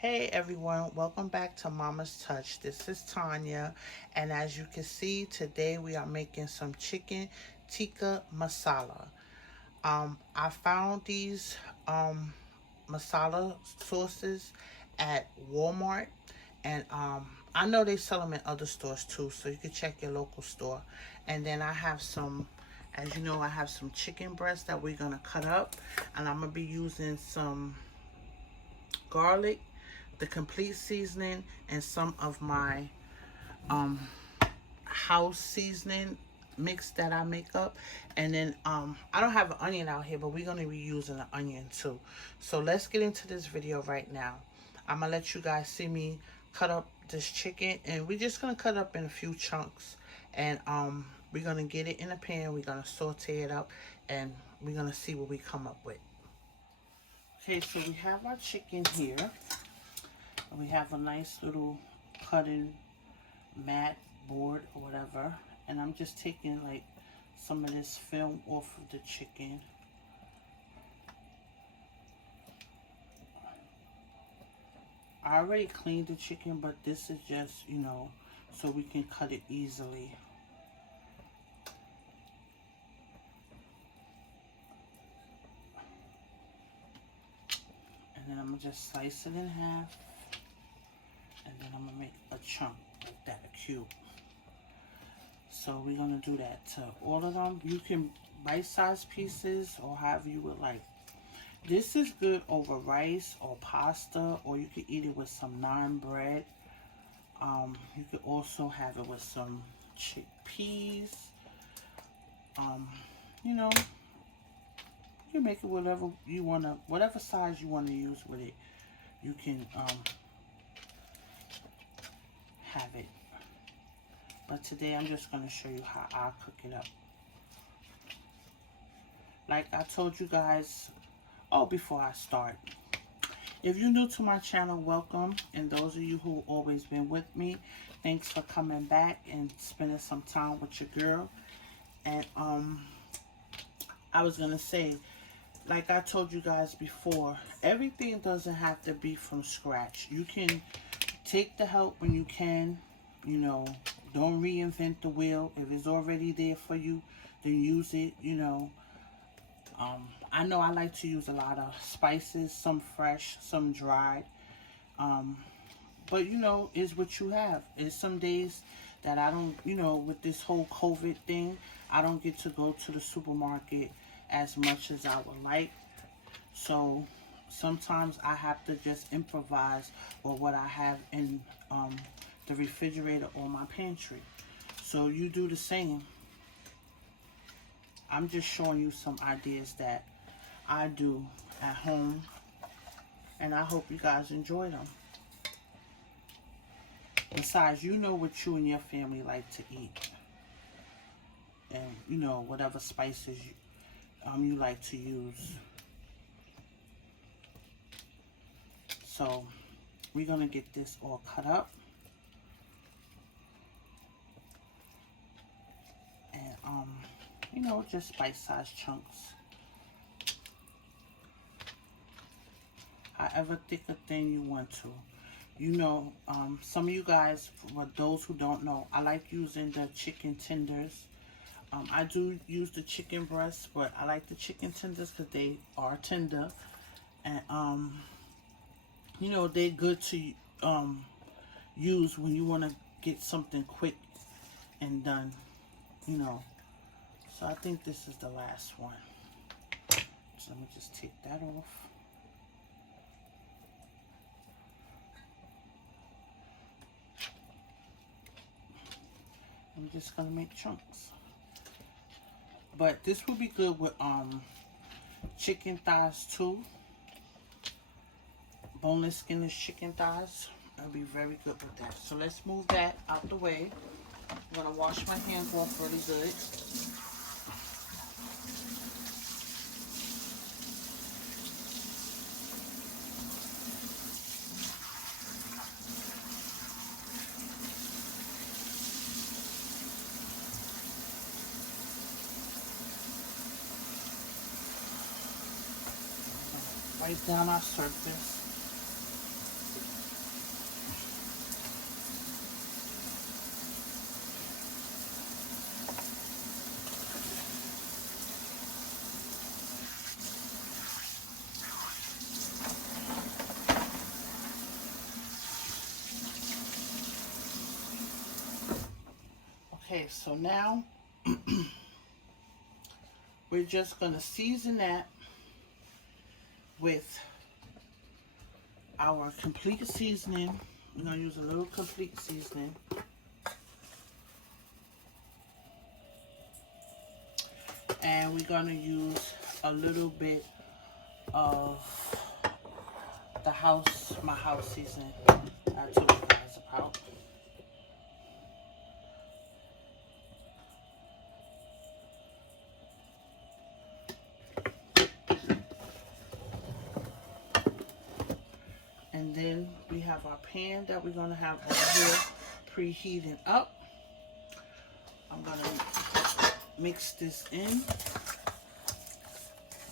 Hey everyone, welcome back to Mama's Touch. This is Tanya, and as you can see, today we are making some chicken tikka masala. I found these um, masala sauces at Walmart, and I know they sell them in other stores too, so you can check your local store. And then I have some, as you know, I have some chicken breasts that we're gonna cut up, and I'm gonna be using some garlic, the complete seasoning, and some of my um, house seasoning mix that I make up. And then I don't have an onion out here, but we're going to be using an onion too. So let's get into this video right now. I'm going to let you guys see me cut up this chicken, and we're just going to cut up in a few chunks. And we're going to get it in a pan. We're going to saute it up, and we're going to see what we come up with. Okay, so we have our chicken here. We have a nice little cutting mat board or whatever, and I'm just taking like some of this film off of the chicken. I already cleaned the chicken, but this is just, so we can cut it easily. And then I'm gonna just slice it in half, and then I'm gonna make a chunk like that, a cube. So we're gonna do that to all of them. You can bite-sized pieces or however you would like. This is good over rice or pasta, or you could eat it with some naan bread. You could also have it with some chickpeas. You know, you can make it whatever you wanna, whatever size you wanna use with it. You can have it. But today I'm just gonna show you how I cook it up. Like I told you guys, before I start, if you're new to my channel, welcome. And those of you who always been with me, thanks for coming back and spending some time with your girl. And I was gonna say, like I told you guys before, everything doesn't have to be from scratch. You can take the help when you can, don't reinvent the wheel. If it's already there for you, then use it, I know I like to use a lot of spices, some fresh, some dried. But, it's what you have. It's some days that I don't, with this whole COVID thing, I don't get to go to the supermarket as much as I would like. So sometimes I have to just improvise with what I have in the refrigerator or my pantry. So you do the same. I'm just showing you some ideas that I do at home, and I hope you guys enjoy them. Besides, you know what you and your family like to eat, and whatever spices you like to use. So we're gonna get this all cut up, and just bite-sized chunks. However thick a thing you want to. Some of you guys, for those who don't know, I like using the chicken tenders. I do use the chicken breasts, but I like the chicken tenders because they are tender. And, they're good to use when you want to get something quick and done, So I think this is the last one. So let me just take that off. I'm just gonna make chunks. But this will be good with chicken thighs too. Boneless, skinless chicken thighs. It'll be very good with that. So let's move that out the way. I'm gonna wash my hands off really good. Wipe down our surface. Okay, so now we're just going to season that with our complete seasoning. We're going to use a little complete seasoning. And we're going to use a little bit of my house seasoning I told you guys about. And then we have our pan that we're going to have over here preheating up. I'm going to mix this in.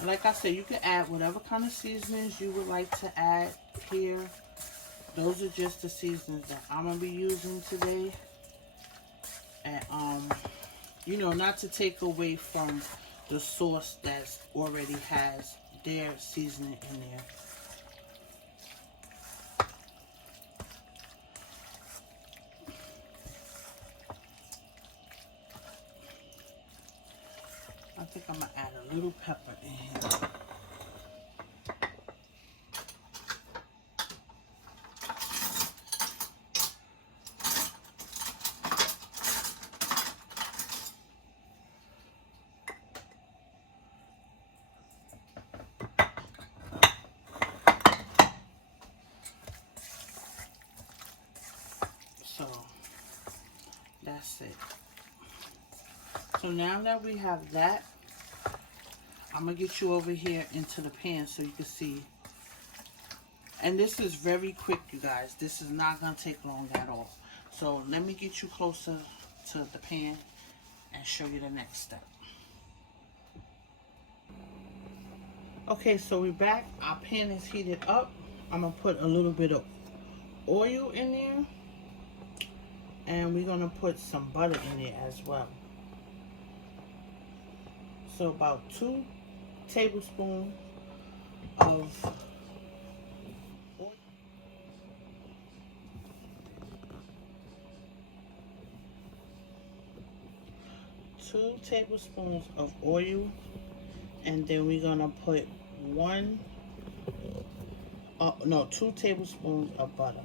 And like I said, you can add whatever kind of seasonings you would like to add here. Those are just the seasonings that I'm going to be using today. And, you know, not to take away from the sauce that already has their seasoning in there. I think I'm going to add a little pepper in here. So, that's it. So now that we have that, I'm going to get you over here into the pan so you can see. And this is very quick, you guys. This is not going to take long at all. So let me get you closer to the pan and show you the next step. Okay, so we're back. Our pan is heated up. I'm going to put a little bit of oil in there. And we're going to put some butter in there as well. So about 2 tablespoons of oil. 2 tablespoons of oil, and then we're gonna put 2 tablespoons of butter.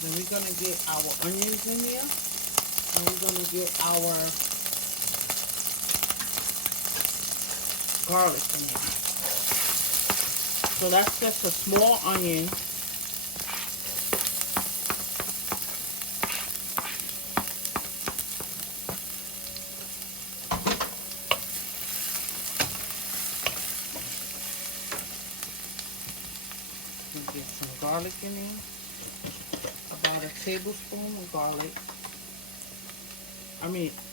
Then we're going to get our onions in there, and we're going to get our garlic in there. So that's just a small onion. We'll get some garlic in there. About a tablespoon of garlic.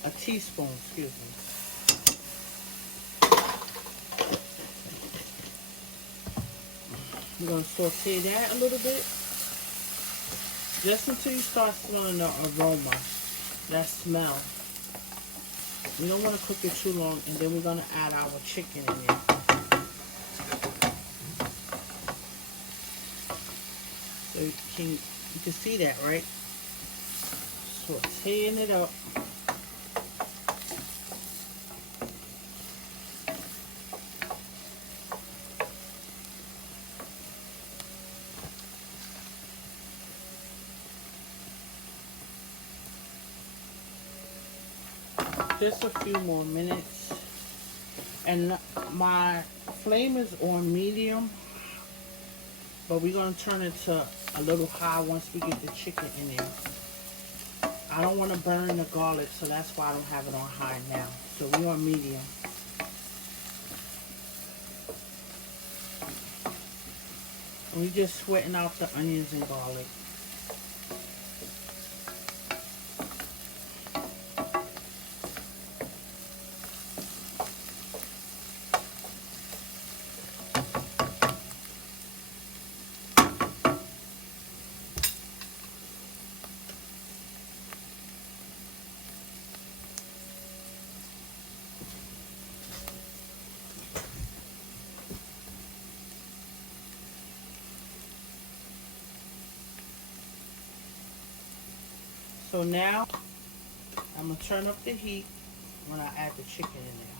A teaspoon, excuse me. We're going to saute that a little bit. Just until you start smelling the aroma, that smell. We don't want to cook it too long, and then we're going to add our chicken in there. So you can see that, right? Sauteing it up. Just a few more minutes. And my flame is on medium, but we're going to turn it to a little high once we get the chicken in there. I don't want to burn the garlic, so that's why I don't have it on high now. So we're on medium. And we're just sweating out the onions and garlic. So now I'm going to turn up the heat when I add the chicken in there.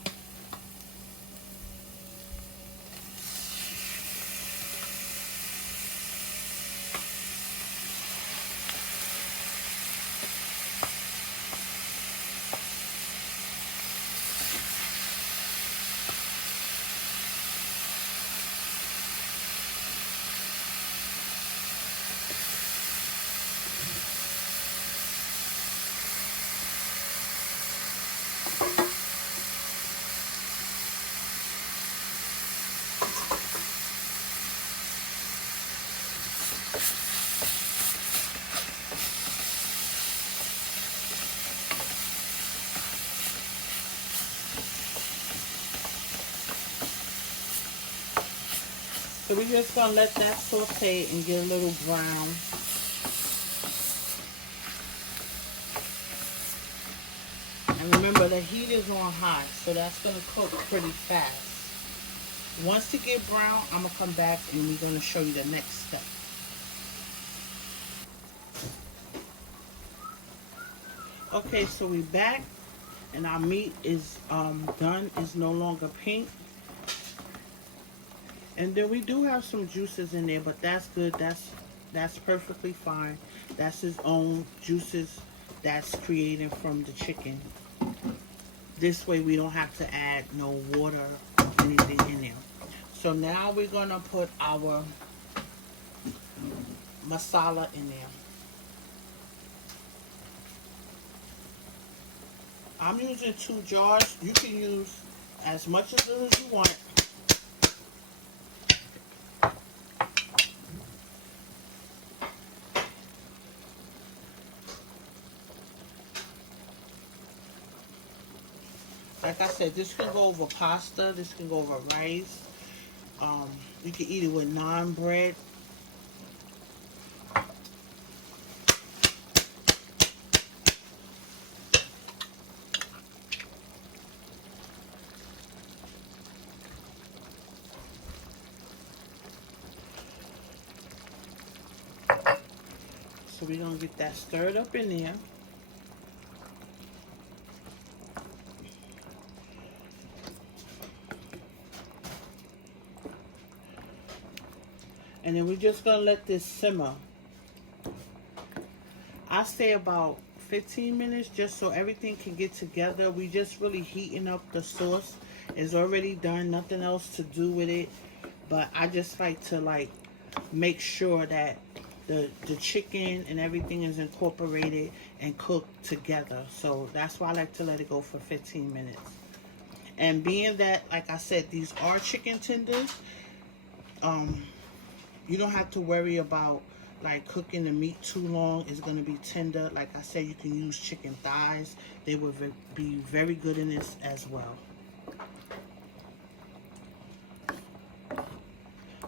So we're just going to let that saute and get a little brown. And remember, the heat is on high, so that's going to cook pretty fast. Once it get brown, I'm going to come back and we're going to show you the next step. Okay, so we back and our meat is done. It's no longer pink. And then we do have some juices in there, but that's good. That's perfectly fine. That's his own juices that's created from the chicken. This way we don't have to add no water or anything in there. So now we're going to put our masala in there. I'm using 2 jars. You can use as much as you want. Like I said, this can go over pasta. This can go over rice. You can eat it with naan bread. So we're going to get that stirred up in there. And then we're just going to let this simmer. I say about 15 minutes just so everything can get together. We just really heating up the sauce. It's already done. Nothing else to do with it. But I just like to make sure that the chicken and everything is incorporated and cooked together. So that's why I like to let it go for 15 minutes. And being that, like I said, these are chicken tenders, you don't have to worry about cooking the meat too long. It's going to be tender. Like I said, you can use chicken thighs. They will be very good in this as well.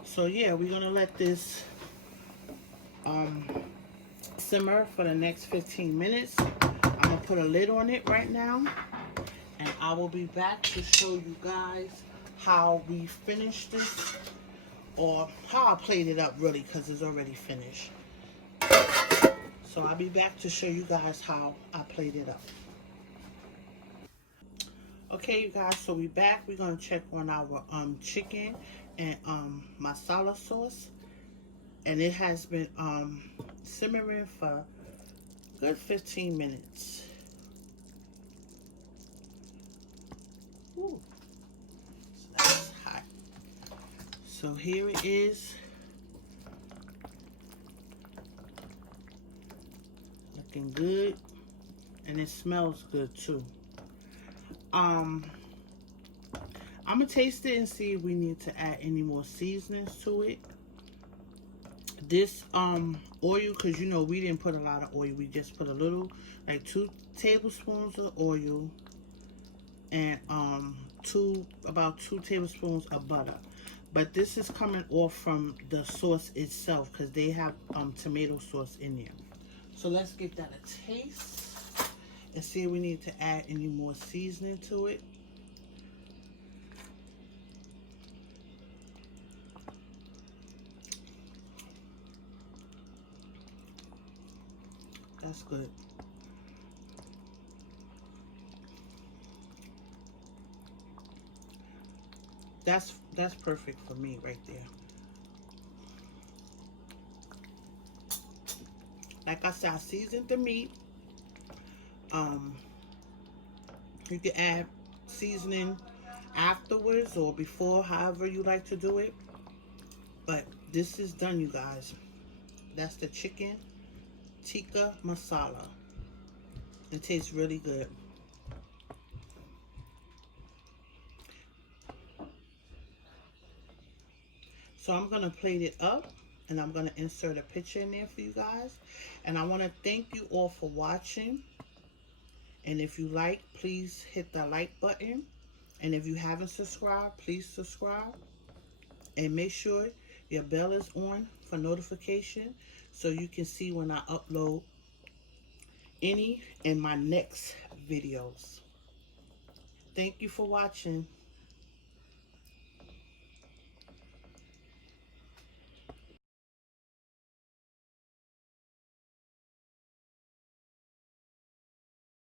So yeah, we're going to let this simmer for the next 15 minutes. I'm going to put a lid on it right now. And I will be back to show you guys how we finished this. Or how I played it up really, because it's already finished. So I'll be back to show you guys how I played it up. Okay, you guys, so we back. We're going to check on our chicken and masala sauce. And it has been simmering for a good 15 minutes. Ooh, so that's hot. So here it is. Looking good. And it smells good too. I'm gonna taste it and see if we need to add any more seasonings to it. This oil, because we didn't put a lot of oil, we just put a little, 2 tablespoons of oil and about 2 tablespoons of butter. But this is coming off from the sauce itself, because they have tomato sauce in there. So let's give that a taste and see if we need to add any more seasoning to it. That's good. That's perfect for me right there. Like I said, I seasoned the meat. Um, you can add seasoning afterwards or before, however you like to do it. But this is done, you guys. That's the chicken tikka masala. It tastes really good. So I'm going to plate it up and I'm going to insert a picture in there for you guys. And I want to thank you all for watching. And if you like, please hit the like button. And if you haven't subscribed, please subscribe. And make sure your bell is on for notification so you can see when I upload any in my next videos. Thank you for watching.